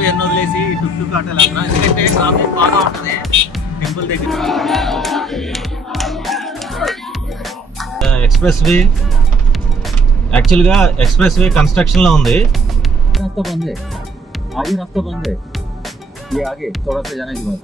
Scorpio ఎన్ని వదిలేసి టుక్ టుక్ ఆటోలు వెళ్తున్నాం. ఎందుకంటే ట్రాఫిక్ బాగా ఉంటుంది టెంపుల్ దగ్గర. Express way actual express way construction लो ఉంది. रास्ता बंद है, आगे रास्ता बंद है, ये आगे थोड़ा सा जाने के बाद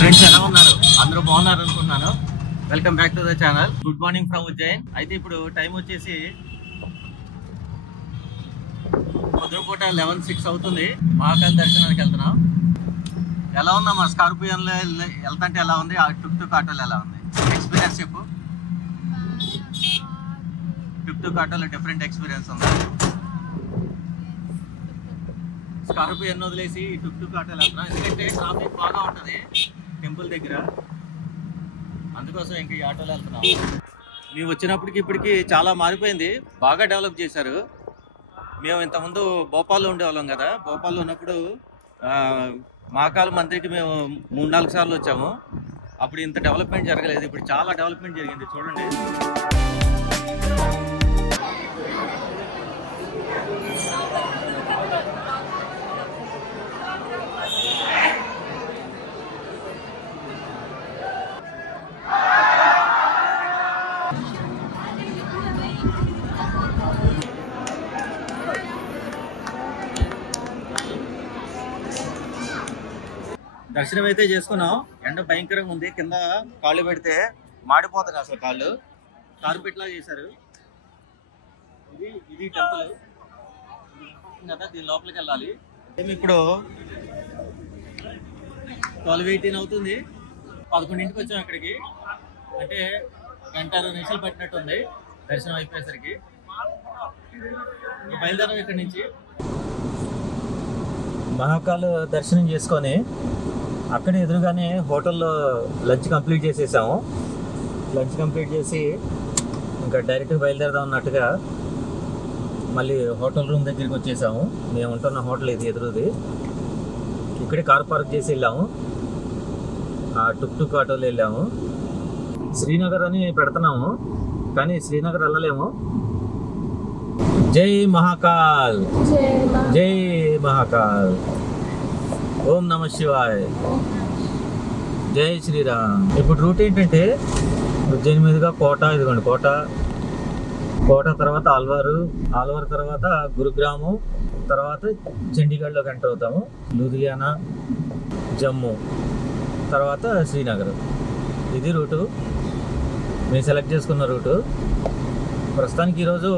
ఫ్రెండ్స్ ఎలా ఉన్నారు? అందరూ బాగున్నారు అనుకుంటున్నాను. Welcome back to the channel. Good morning from Ujjain. అయితే ఇప్పుడు టైం వచ్చేసి పొద్దుపూట 11:06 అవుతుంది. మహాకాళి దర్శనానికి వెళ్తున్నాం. ఎలా ఉందా మా స్కార్పియోలో వెళ్తుంటే ఎలా ఉంది? ఆ టుక్ టుక్ ఆటోలు ఎలా ఉంది ఎక్స్పీరియన్స్ చెప్పు. టుక్ టుక్ ఆటోలో డిఫరెంట్ ఎక్స్పీరియన్స్ ఉంది. స్కార్పియో ఎన్ని వదిలేసి టుక్ టుక్ ఆటోలు వెళ్తున్నాం. ఎందుకంటే ట్రాఫిక్ బాగా ఉంటుంది టెంపుల్ దగ్గర, అందుకోసం ఇంక ఈ ఆటోలో వెళ్తున్నాం. మేము వచ్చినప్పటికి ఇప్పటికి చాలా మారిపోయింది, బాగా డెవలప్ చేశారు. మేము ఇంతకుముందు భోపాల్లో ఉండేవాళ్ళం కదా. భోపాల్లో ఉన్నప్పుడు మహాకాళి మందిరికి మేము 3-4 సార్లు వచ్చాము. అప్పుడు ఇంత డెవలప్మెంట్ జరగలేదు. ఇప్పుడు చాలా డెవలప్మెంట్ జరిగింది చూడండి. దర్శనం అయితే చేసుకున్నాం. ఎండ భయంకరంగా ఉంది. కింద కాళ్ళు పెడితే మాడిపోతున్నాయి అసలు కాళ్ళు. కార్పెట్లా చేశారు. ఇది టెంపుల్ కదా, దీని లోపలికి వెళ్ళాలి. ఇప్పుడు 12:18 అవుతుంది. 11ంటికి వచ్చాం ఇక్కడికి. అంటే 1-2 నిమిషాలు పట్టినట్టుంది దర్శనం అయిపోయేసరికి. బయలుదేరాం ఇక్కడి నుంచి. మహాకాళి దర్శనం చేసుకొని అక్కడే ఎదురుగానే హోటల్లో లంచ్ కంప్లీట్ చేసేసాము. లంచ్ కంప్లీట్ చేసి ఇంకా డైరెక్ట్గా బయలుదేరదాం అన్నట్టుగా మళ్ళీ హోటల్ రూమ్ దగ్గరికి వచ్చేసాము. మేము ఉంటున్న హోటల్ ఇది ఎదురుది. ఇక్కడే కార్ పార్క్ చేసి వెళ్ళాము. ఆ టుక్ టుక్ ఆటోలో వెళ్ళాము. శ్రీనగర్ అని పెడుతున్నాము కానీ శ్రీనగర్ వెళ్ళలేము. జై మహాకాల్, జై మహాకాల్, ఓం నమ శివాయ్, జై శ్రీరామ్. ఇప్పుడు రూట్ ఏంటంటే ఉజ్జయిని మీదుగా కోట, ఇదిగోండి కోట, కోట తర్వాత ఆల్వారు, ఆల్వారు తర్వాత గురుగ్రాము, తర్వాత చండీగఢ్లోకి ఎంటర్ అవుతాము. లూధియానా, జమ్మూ, తర్వాత శ్రీనగర్. ఇది రూటు, మేము సెలెక్ట్ చేసుకున్న రూటు. ప్రస్తుతానికి ఈరోజు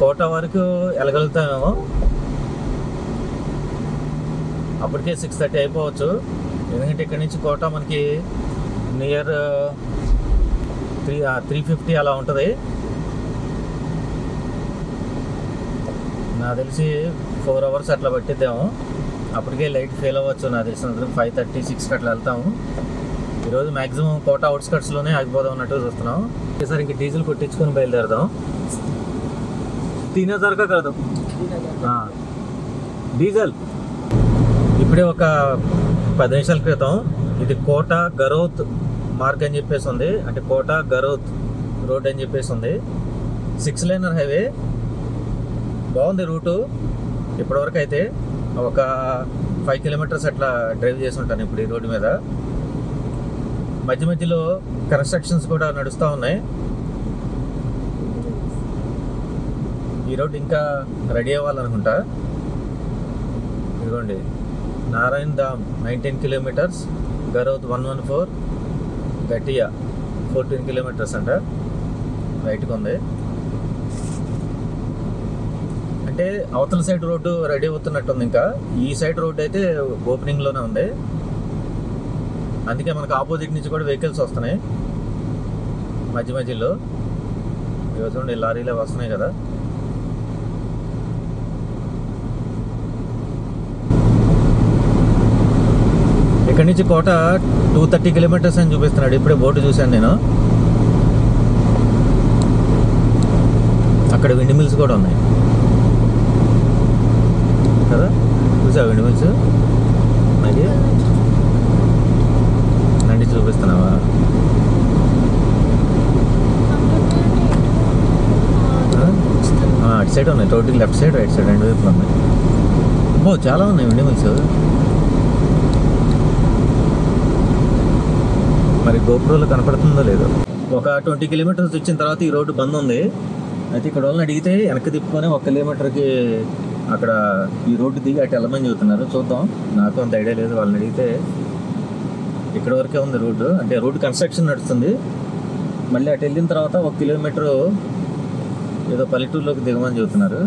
కోట వరకు వెళ్ళగలుగుతామేమో. అప్పటికే 6:30 అయిపోవచ్చు. ఎందుకంటే ఇక్కడి నుంచి కోట మనకి నియర్ 350 అలా ఉంటుంది. నాకు తెలిసి 4 అవర్స్ అట్లా పట్టిద్దాము. అప్పటికే లైట్ ఫెయిల్ అవ్వచ్చు. నాకు తెలిసినందుకు 5:30-6 అట్లా వెళ్తాము. ఈరోజు మ్యాక్సిమం కోట అవుట్స్కట్స్లోనే ఆగిపోదాం అన్నట్టు చూస్తున్నాం. ఈసారి ఇంక డీజిల్ కొట్టించుకొని బయలుదేరదాం. 3000 का कर दो. డీజిల్ ఇప్పుడే ఒక 10 నిమిషాల క్రితం ఇది కోట గరౌత్ మార్గ్ అని చెప్పేసి ఉంది. అంటే కోట గరౌత్ రోడ్ అని చెప్పేసి ఉంది. 6 లేనర్ హైవే, బాగుంది రూటు. ఇప్పటివరకు అయితే ఒక 5 కిలోమీటర్స్ అట్లా డ్రైవ్ చేసి ఉంటాను ఇప్పుడు ఈ రోడ్డు మీద. మధ్య మధ్యలో కన్స్ట్రక్షన్స్ కూడా నడుస్తూ ఉన్నాయి. ఈ రోడ్ ఇంకా రెడీ అవ్వాలనుకుంటా. ఇదిగోండి నారాయణ్ ధామ్ 19 కిలోమీటర్స్, గరౌత్ 114, గటియా 14 కిలోమీటర్స్ అంట. రైట్గా ఉంది. అంటే అవతల సైడ్ రోడ్డు రెడీ అవుతున్నట్టుంది. ఇంకా ఈ సైడ్ రోడ్డు అయితే ఓపెనింగ్లోనే ఉంది. అందుకే మనకు ఆపోజిట్ నుంచి కూడా వెహికల్స్ వస్తున్నాయి మధ్య మధ్యలో. ఇవి చూడండి లారీలు వస్తున్నాయి కదా. ఇక్కడ నుంచి కోట 230 కిలోమీటర్స్ అని చూపిస్తున్నాడు. ఇప్పుడే బోర్డు చూశాను నేను. అక్కడ విండ్ మిల్స్ కూడా ఉన్నాయి కదా, చూసావు విండ్ మిల్స్ మరి నండి చూపిస్తున్నావా? అటు సైడ్ ఉన్నాయి, రోడ్డుకి లెఫ్ట్ సైడ్ రైట్ సైడ్ రెండు వైపులు ఉన్నాయి. చాలా ఉన్నాయి విండ్ మిల్స్. మరి గోపురంలో కనపడుతుందో లేదో. ఒక 20 కిలోమీటర్స్ వచ్చిన తర్వాత ఈ రోడ్డు బంద్ ఉంది. అయితే ఇక్కడ వాళ్ళని అడిగితే వెనక్కి తిప్పుకొని 1 కిలోమీటర్కి అక్కడ ఈ రోడ్డు దిగి అటు వెళ్ళమని చెబుతున్నారు. చూద్దాం, నాకు అంత ఐడియా లేదు. వాళ్ళని అడిగితే ఇక్కడ వరకే ఉంది రోడ్డు, అంటే రోడ్డు కన్స్ట్రక్షన్ నడుస్తుంది. మళ్ళీ అటు వెళ్ళిన తర్వాత 1 కిలోమీటరు ఏదో పల్లెటూరులోకి దిగమని చెబుతున్నారు.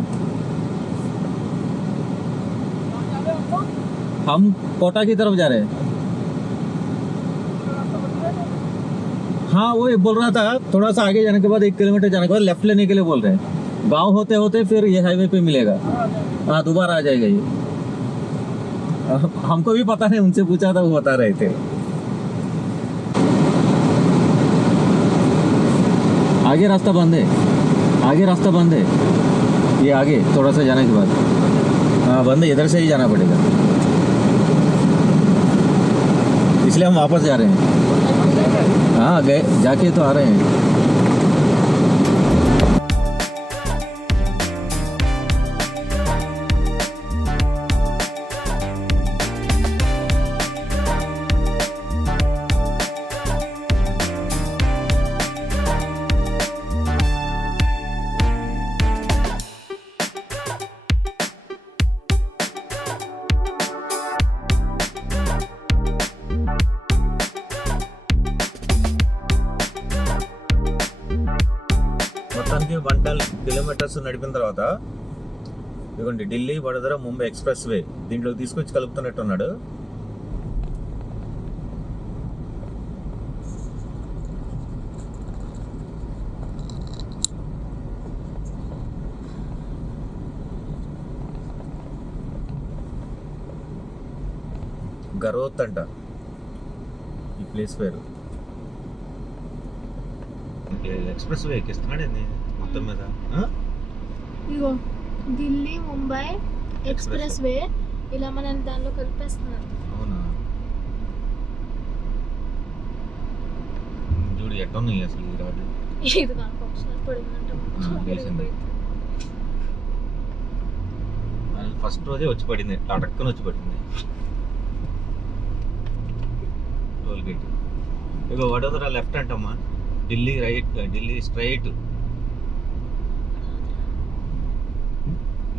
हम कोटा की तरफ जा रहे हैं. हाँ वो बोल रहा था थोड़ा सा आगे जाने के बाद 1 किलोमीटर जाने के बाद लेफ्ट लेने के लिए बोल रहे हैं. गांव होते होते फिर ये हाईवे पे मिलेगा. हाँ दोबारा आ जाएगा ये. हमको भी पता नहीं, उनसे पूछा था वो बता रहे थे. आगे रास्ता बंद है, आगे रास्ता बंद है. ये आगे थोड़ा सा जाने के बाद हाँ बंद है, इधर से ही जाना पड़ेगा. इसलिए हम वापस जा रहे हैं. हाँ गए जाके तो आ रहे हैं. మొత్తానికి 112 కిలోమీటర్స్ నడిపిన తర్వాత ఇదిగోండి ఢిల్లీ వడోదర ముంబై ఎక్స్ప్రెస్ వే దీంట్లోకి తీసుకొచ్చి కలుపుతున్నట్టున్నాడు. గరోత్ అంట ఈ ప్లేస్ పేరు. ఎక్స్ప్రెస్ వే ఎక్కిస్తున్నాడు మొత్తం మీద. ఇగో ఢిల్లీ ముంబై ఎక్స్ప్రెస్ వే ఇలా మనం దానిలో కలిపేస్తున్నారు. అవునా, చూడు ఎట్టున్నాయి అసలు ఈ రాడు. ఇది నాకు ఒకసారి పడిందంట. ఫస్ట్ రోజే వచ్చి పడింది, అటక్కన వచ్చి పడింది టోల్ గేట్. ఇగో వడోదర లెఫ్ట్ అంటమ్మా, Delhi right, Delhi straight,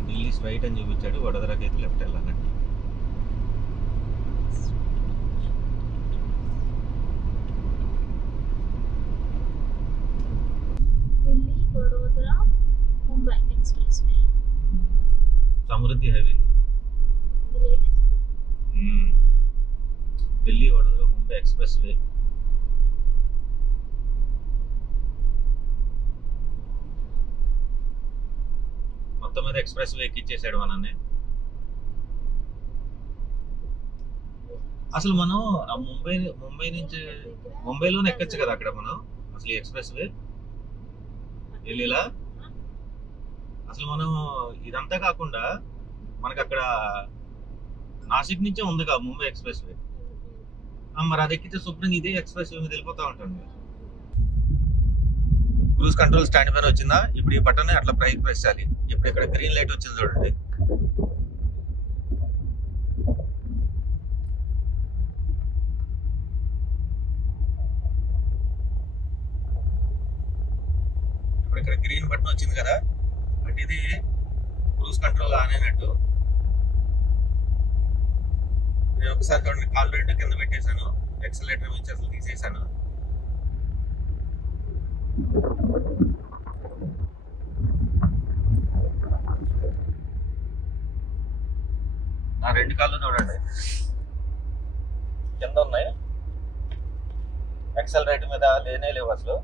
Delhi straight అని చూపించాడు. వడోదరకి అయితే లెఫ్ట్ వెళ్ళాలండి. Delhi Vadodara Mumbai express way Samruddhi highway. Delhi Vadodara Mumbai express way. మొత్తం మీద ఎక్స్ప్రెస్ వే ఎక్కిచ్చేసాడు మనల్ని. అసలు మనం ముంబై నుంచి ముంబైలోనే ఎక్కచ్చు కదా అక్కడ మనం అసలు ఎక్స్ప్రెస్ వే ఢిల్లీలా. అసలు మనం ఇదంతా కాకుండా మనకు అక్కడ నాసిక్ నుంచే ఉంది కదా ముంబై ఎక్స్ప్రెస్ వే. మరి అది ఎక్కితే శుభ్రంగా ఇదే ఎక్స్ప్రెస్ వే మీద వెళ్ళిపోతా ఉంటాను. క్రూజ్ కంట్రోల్ స్టాండ్ పైన వచ్చిందా, ఇప్పుడు ఈ బటన్ అట్లా ప్రెస్ చేయాలి. ఇప్పుడు ఇక్కడ గ్రీన్ లైట్ వచ్చింది చూడండి. ఇప్పుడు ఇక్కడ గ్రీన్ బటన్ వచ్చింది కదా, అంటే ఇది క్రూజ్ కంట్రోల్ ఆన్ అయినట్టు. నేను ఒకసారి చూడండి, కాల్ రెండు కింద పెట్టేశాను, ఎక్సలేటర్ నుంచి అసలు తీసేసాను. నా 2 కాళ్ళు చూడండి కింద ఉన్నాయి, ఎక్సలరేటర్ మీద లేనే లేవు అసలు.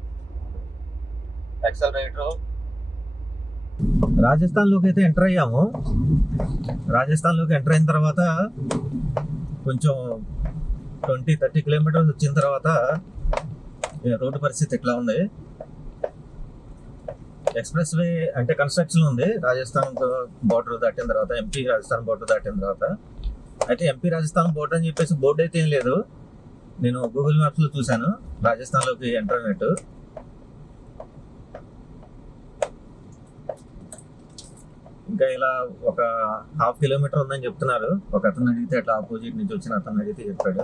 ఎక్సలరేటర్ రాజస్థాన్లోకి అయితే ఎంటర్ అయ్యాము. రాజస్థాన్లోకి ఎంటర్ అయిన తర్వాత కొంచెం 20-30 కిలోమీటర్స్ వచ్చిన తర్వాత రోడ్డు పరిస్థితి ఎట్లా ఉంది. ఎక్స్ప్రెస్ వే అంటే కన్స్ట్రక్షన్ ఉంది. రాజస్థాన్ బోర్డర్ దాటిన తర్వాత, ఎంపీ రాజస్థాన్ బోర్డర్ దాటిన తర్వాత. అయితే ఎంపీ రాజస్థాన్ బోర్డర్ అని చెప్పేసి బోర్డు అయితే ఏం లేదు. నేను గూగుల్ మ్యాప్స్లో చూశాను రాజస్థాన్లోకి ఎంటర్ అయినట్టు. ఇంకా ఇలా ఒక 1/2 కిలోమీటర్ ఉందని చెప్తున్నారు. ఒక అతను అడిగితే అట్లా ఆపోజిట్ నుంచి వచ్చిన అతను అడిగితే చెప్పాడు.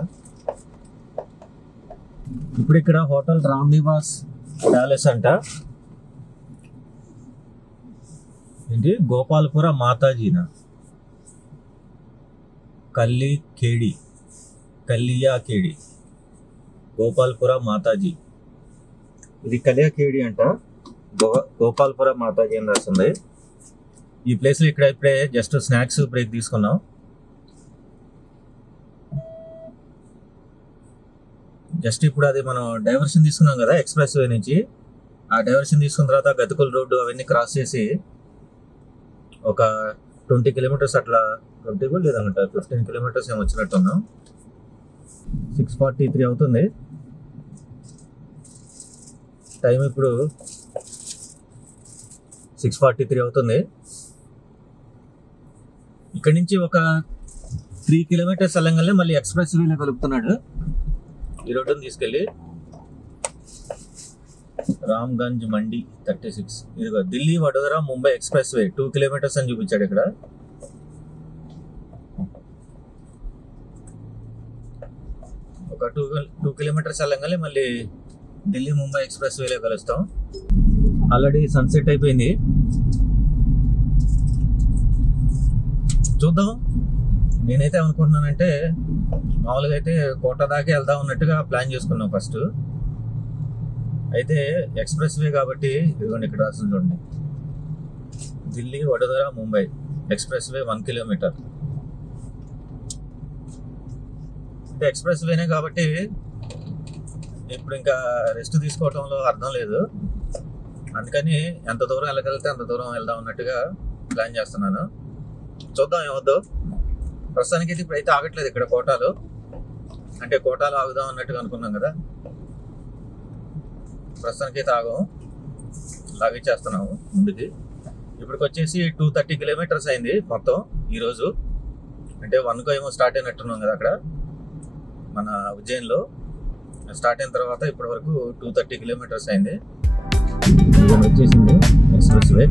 ఇప్పుడు ఇక్కడ హోటల్ రామ్ నివాస్ ప్యాలెస్ అంట. ఏంటి గోపాల్పుర మాతాజీనా, కల్లియా కేడి గోపాల్పుర మాతాజీ. ఇది కల్లియా కేడి అంట. గోపాల్పుర మాతాజీ అని రాస్తుంది. ఈ ప్లేస్లో ఇక్కడ ఇప్పుడే జస్ట్ స్నాక్స్ బ్రేక్ తీసుకున్నాం. జస్ట్ ఇప్పుడు అది మనం డైవర్షన్ తీసుకున్నాం కదా ఎక్స్ప్రెస్ వే నుంచి. ఆ డైవర్షన్ తీసుకున్న తర్వాత గతుకుల రోడ్డు అవన్నీ క్రాస్ చేసి ఒక 20 కిలోమీటర్స్ అట్లా, 20 కూడా లేదన్నమాట, 15 కిలోమీటర్స్ ఏమి వచ్చినట్టున్నాం. 6:43 అవుతుంది టైం. ఇప్పుడు 6:43 అవుతుంది. ఇక్కడి నుంచి ఒక 3 కిలోమీటర్స్ వెళ్ళగానే మళ్ళీ ఎక్స్ప్రెస్ వేలో కలుపుతున్నాడు ఈ రోడ్డుని తీసుకెళ్ళి. రామ్గంజ్ మండి 36. ఇదిగో Delhi Vadodara Mumbai express way 2 kilometres అని చూపించాడు ఇక్కడ. ఒక 2 కిలోమీటర్స్ వెళ్ళగానే మళ్ళీ ఢిల్లీ ముంబై ఎక్స్ప్రెస్ వేలో కలుస్తాం. ఆల్రెడీ సన్సెట్ అయిపోయింది. చూద్దాం. నేనైతే అనుకుంటున్నానంటే మామూలుగా అయితే కోట దాకా వెళ్దాం అన్నట్టుగా ప్లాన్ చేసుకున్నాం ఫస్ట్. అయితే ఎక్స్ప్రెస్ వే కాబట్టి ఇదిగోండి ఇక్కడ రాసింది చూడండి, Delhi Vadodara Mumbai express way 1 kilometre. అంటే ఎక్స్ప్రెస్ వేనే కాబట్టి ఇప్పుడు ఇంకా రెస్ట్ తీసుకోవటంలో అర్థం లేదు. అందుకని ఎంత దూరం వెళ్ళగలిగితే అంత దూరం వెళ్దాం అన్నట్టుగా ప్లాన్ చేస్తున్నాను. చూద్దాం ఏమవుద్దో. ప్రస్తుతానికి అయితే ఇప్పుడైతే ఆగట్లేదు ఇక్కడ కోటాలు. అంటే కోటాలు ఆగుదాం అన్నట్టుగా అనుకున్నాం కదా, ప్రస్తుతానికి అయితే ఆగం, లాగిచ్చేస్తున్నాము ముందుకి. ఇప్పటికి వచ్చేసి 230 కిలోమీటర్స్ అయింది మొత్తం ఈరోజు. అంటే 1కో ఏమో స్టార్ట్ అయినట్టున్నాం కదా అక్కడ మన ఉజ్జయిన్లో. స్టార్ట్ అయిన తర్వాత ఇప్పటి వరకు 230 కిలోమీటర్స్ అయింది. వచ్చేసింది ఎక్స్ప్రెస్ వే.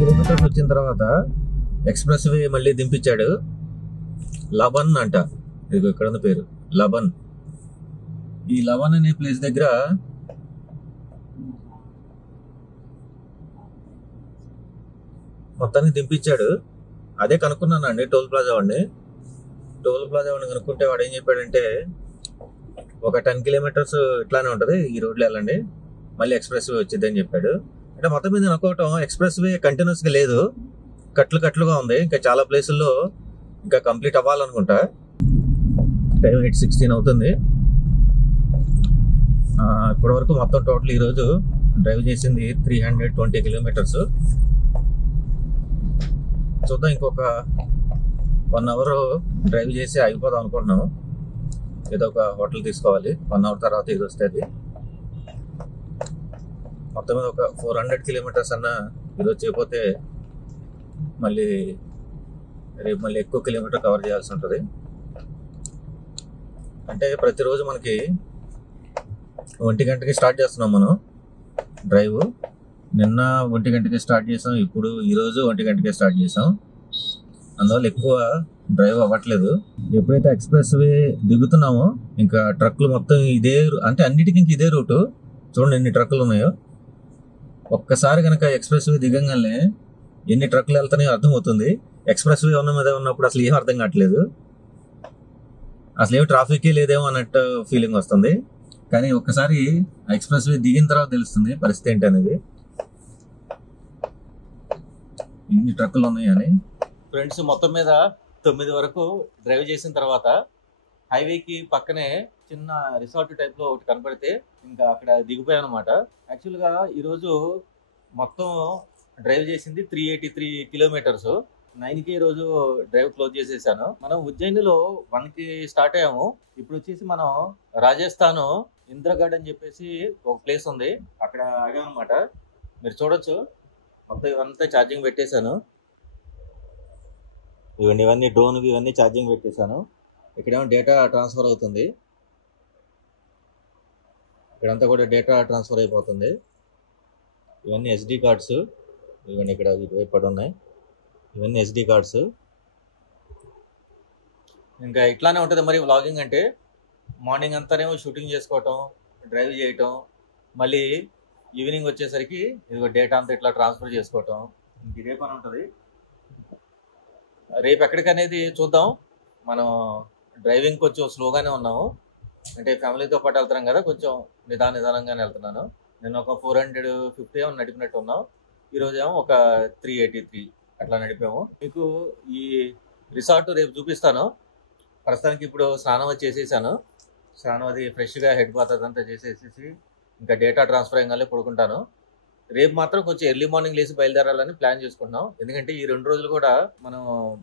కిలోమీటర్స్ వచ్చిన తర్వాత ఎక్స్ప్రెస్ వే మళ్ళీ దింపించాడు. లబన్ అంట, ఇది ఇక్కడ ఉన్న పేరు లబన్. ఈ లబన్ అనే ప్లేస్ దగ్గర మొత్తానికి దింపించాడు. అదే కనుక్కున్నానండి టోల్ ప్లాజా వాడిని. కనుక్కుంటే వాడు ఏం చెప్పాడంటే ఒక 10 కిలోమీటర్స్ ఇట్లానే ఉంటుంది, ఈ రోడ్లో వెళ్ళండి, మళ్ళీ ఎక్స్ప్రెస్ వే వచ్చింది అని చెప్పాడు. అంటే మొత్తం మీద అనుకోవటం ఎక్స్ప్రెస్ వే కంటిన్యూస్గా లేదు, కట్లుగా ఉంది. ఇంకా చాలా ప్లేసుల్లో ఇంకా కంప్లీట్ అవ్వాలనుకుంటా. టైం 8:16 అవుతుంది. ఇప్పటి వరకు మొత్తం టోటల్ ఈరోజు డ్రైవ్ చేసింది 320 కిలోమీటర్స్. చూద్దాం, ఇంకొక 1 అవర్ డ్రైవ్ చేసి అయిపోదాం అనుకుంటున్నాం. ఏదో ఒక హోటల్ తీసుకోవాలి. 1 అవర్ తర్వాత ఇది వస్తుంది. మొత్తం మీద ఒక 400 కిలోమీటర్స్ అన్న ఈరోజు చేయకపోతే మళ్ళీ రేపు మళ్ళీ ఎక్కువ కిలోమీటర్ కవర్ చేయాల్సి ఉంటుంది. అంటే ప్రతిరోజు మనకి 1 గంటకి స్టార్ట్ చేస్తున్నాం మనం డ్రైవ్. నిన్న 1 గంటకి స్టార్ట్ చేసాం, ఇప్పుడు ఈరోజు 1 గంటకే స్టార్ట్ చేసాం. అందువల్ల ఎక్కువ డ్రైవ్ అవ్వట్లేదు. ఎప్పుడైతే ఎక్స్ప్రెస్ వే దిగుతున్నామో ఇంకా ట్రక్లు మొత్తం ఇదే, అంటే అన్నిటికీ ఇంక ఇదే రూటు. చూడండి ఎన్ని ట్రక్కులు ఉన్నాయో. ఒక్కసారి కనుక ఎక్స్ప్రెస్ వే దిగంగానే ఎన్ని ట్రక్కులు వెళ్తాయో అర్థమవుతుంది. ఎక్స్ప్రెస్ వే ఉన్న మీద ఉన్నప్పుడు అసలు ఏం అర్థం కావట్లేదు, అసలు ఏమి ట్రాఫిక్ లేదేమో అన్నట్టు ఫీలింగ్ వస్తుంది. కానీ ఒక్కసారి ఎక్స్ప్రెస్ వే దిగిన తర్వాత తెలుస్తుంది పరిస్థితి ఏంటి అనేది, ఇన్ని ట్రక్కులు ఉన్నాయని. ఫ్రెండ్స్ మొత్తం మీద 9 వరకు డ్రైవ్ చేసిన తర్వాత హైవేకి పక్కనే చిన్న రిసార్ట్ టైప్లో ఒకటి కనపడితే ఇంకా అక్కడ దిగిపోయాను అనమాట. యాక్చువల్గా ఈరోజు మొత్తం డ్రైవ్ చేసింది 383 కిలోమీటర్స్. 9కి రోజు డ్రైవ్ క్లోజ్ చేసేసాను. మనం ఉజ్జయినిలో 1కి స్టార్ట్ అయ్యాము. ఇప్పుడు వచ్చేసి మనం రాజస్థాన్ ఇంద్రగఢ్ అని చెప్పేసి ఒక ప్లేస్ ఉంది, అక్కడ ఆగామన్నమాట. మీరు చూడొచ్చు మొత్తం ఇవంతా ఛార్జింగ్ పెట్టేశాను. ఇవన్నీ డ్రోన్ ఇవన్నీ ఛార్జింగ్ పెట్టేశాను. ఇక్కడేమో డేటా ట్రాన్స్ఫర్ అవుతుంది, ఇక్కడంతా కూడా డేటా ట్రాన్స్ఫర్ అయిపోతుంది. ఇవన్నీ SD కార్డ్స్, ఇవన్నీ ఇక్కడ ఇటువైపు ఉన్నాయి, ఇవన్నీ SD కార్డ్స్. ఇంకా ఇట్లానే ఉంటుంది మరి వ్లాగింగ్ అంటే. మార్నింగ్ అంతానేమో షూటింగ్ చేసుకోవటం, డ్రైవ్ చేయటం, మళ్ళీ ఈవినింగ్ వచ్చేసరికి ఇదిగో డేటా అంతా ఇట్లా ట్రాన్స్ఫర్ చేసుకోవటం, ఇంక ఇదే పని ఉంటుంది. రేపు ఎక్కడికనేది చూద్దాం. మనం డ్రైవింగ్ కొంచెం స్లోగానే ఉన్నాము, అంటే ఫ్యామిలీతో పాటు వెళ్తున్నాం కదా, కొంచెం నిదానంగానే వెళ్తున్నాను. నేను ఒక 450 ఏమో నడిపినట్టు ఉన్నాం. ఈరోజు ఏమో ఒక 383 అట్లా నడిపాము. మీకు ఈ రిసార్ట్ రేపు చూపిస్తాను. ప్రస్తుతానికి ఇప్పుడు స్నానం అది చేసేసాను. స్నానం అది ఫ్రెష్గా హెడ్ బాత్ అదంతా చేసేసేసి ఇంకా డేటా ట్రాన్స్ఫర్ అయ్యగానే పడుకుంటాను. రేపు మాత్రం కొంచెం ఎర్లీ మార్నింగ్ లేసి బయలుదేరాలని ప్లాన్ చేసుకుంటున్నాం. ఎందుకంటే ఈ 2 రోజులు కూడా మనం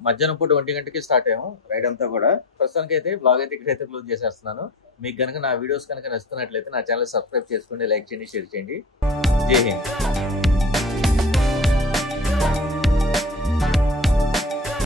మధ్యాహ్నం పూట 1 గంటకి స్టార్ట్ అయ్యాము రైడ్ అంతా కూడా. ప్రస్తుతానికి అయితే బ్లాగ్ అయితే ఇక్కడైతే క్లోజ్ చేసేస్తున్నాను. మీకు కనుక నా వీడియోస్ కనుక నచ్చుతున్నట్లయితే నా ఛానల్ సబ్స్క్రైబ్ చేసుకోండి, లైక్ చేయండి, షేర్ చేయండి. జై హింద్.